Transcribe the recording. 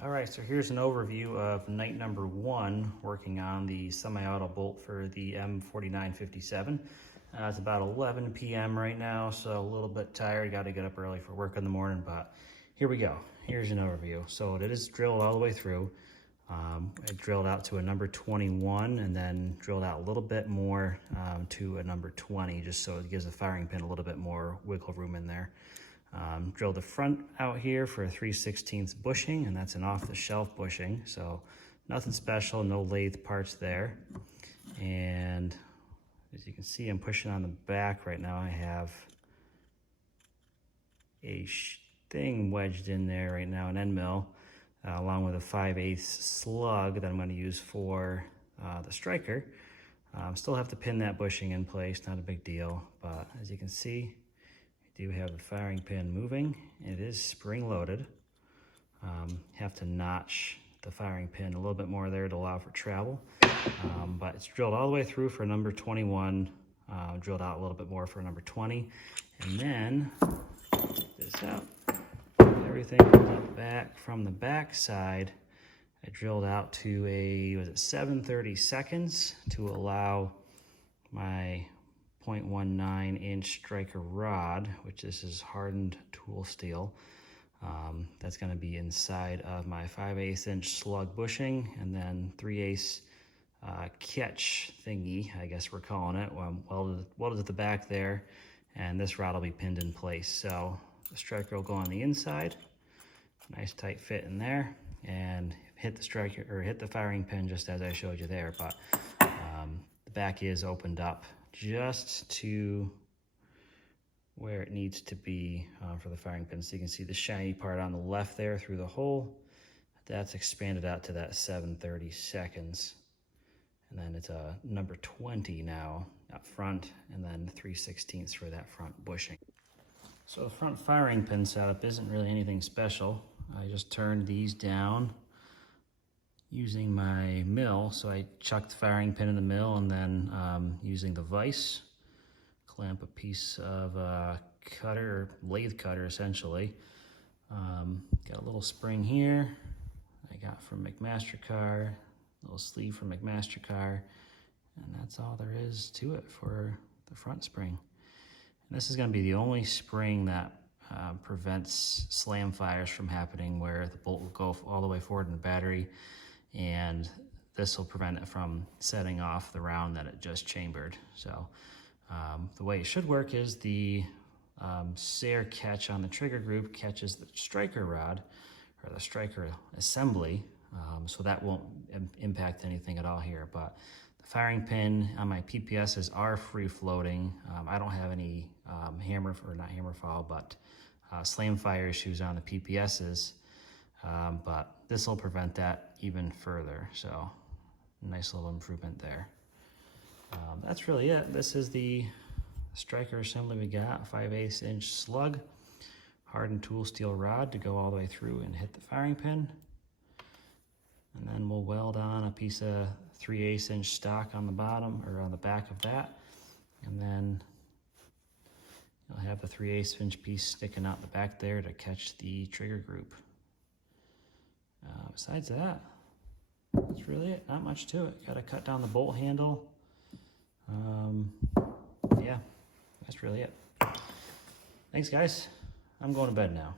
All right, so here's an overview of night number 1 working on the semi-auto bolt for the M49 57. It's about 11 p.m. right now, so a little bit tired. Got to get up early for work in the morning, but here we go. Here's an overview. So it is drilled all the way through. I drilled out to a number 21 and then drilled out a little bit more to a number 20, just so it gives the firing pin a little bit more wiggle room in there. Drilled the front out here for a 3/16 bushing, and that's an off-the-shelf bushing, so nothing special, no lathe parts there. And as you can see, I'm pushing on the back right now. I have a thing wedged in there right now, an end mill, along with a 5/8 slug that I'm going to use for the striker. Still have to pin that bushing in place, not a big deal, but as you can see, do have the firing pin moving. It is spring loaded. Have to notch the firing pin a little bit more there to allow for travel. But it's drilled all the way through for number 21, drilled out a little bit more for number 20. And then, this out, everything up back from the back side, I drilled out to a, was it 7/32 to allow my 0.19 inch striker rod, which this is hardened tool steel. That's going to be inside of my 5/8 inch slug bushing, and then 3/8 catch thingy, I guess we're calling it, welded at the back there, and this rod will be pinned in place. So the striker will go on the inside, nice tight fit in there, and hit the striker, or hit the firing pin just as I showed you there. But the back is opened up just to where it needs to be for the firing pin. So you can see the shiny part on the left there through the hole. That's expanded out to that 7/32. And then it's a number 20 now up front, and then 3/16 for that front bushing. So the front firing pin setup isn't really anything special. I just turned these down using my mill. So I chucked the firing pin in the mill, and then using the vise, clamp a piece of cutter, or lathe cutter essentially. Got a little spring here I got from McMaster-Carr, little sleeve from McMaster-Carr, and that's all there is to it for the front spring. And this is going to be the only spring that prevents slam fires from happening, where the bolt will go all the way forward in the battery, and this will prevent it from setting off the round that it just chambered. So the way it should work is the Sayre catch on the trigger group catches the striker rod, or the striker assembly, so that won't impact anything at all here. But the firing pin on my PPSs are free floating. I don't have any slam fire issues on the PPSs. But this will prevent that even further, so nice little improvement there. That's really it. This is the striker assembly we got, 5/8 inch slug, hardened tool steel rod to go all the way through and hit the firing pin. And then we'll weld on a piece of 3/8 inch stock on the bottom, or on the back of that. And then you'll have the 3/8 inch piece sticking out the back there to catch the trigger group. Besides that, that's really it. Not much to it. Got to cut down the bolt handle. Yeah, that's really it. Thanks, guys. I'm going to bed now.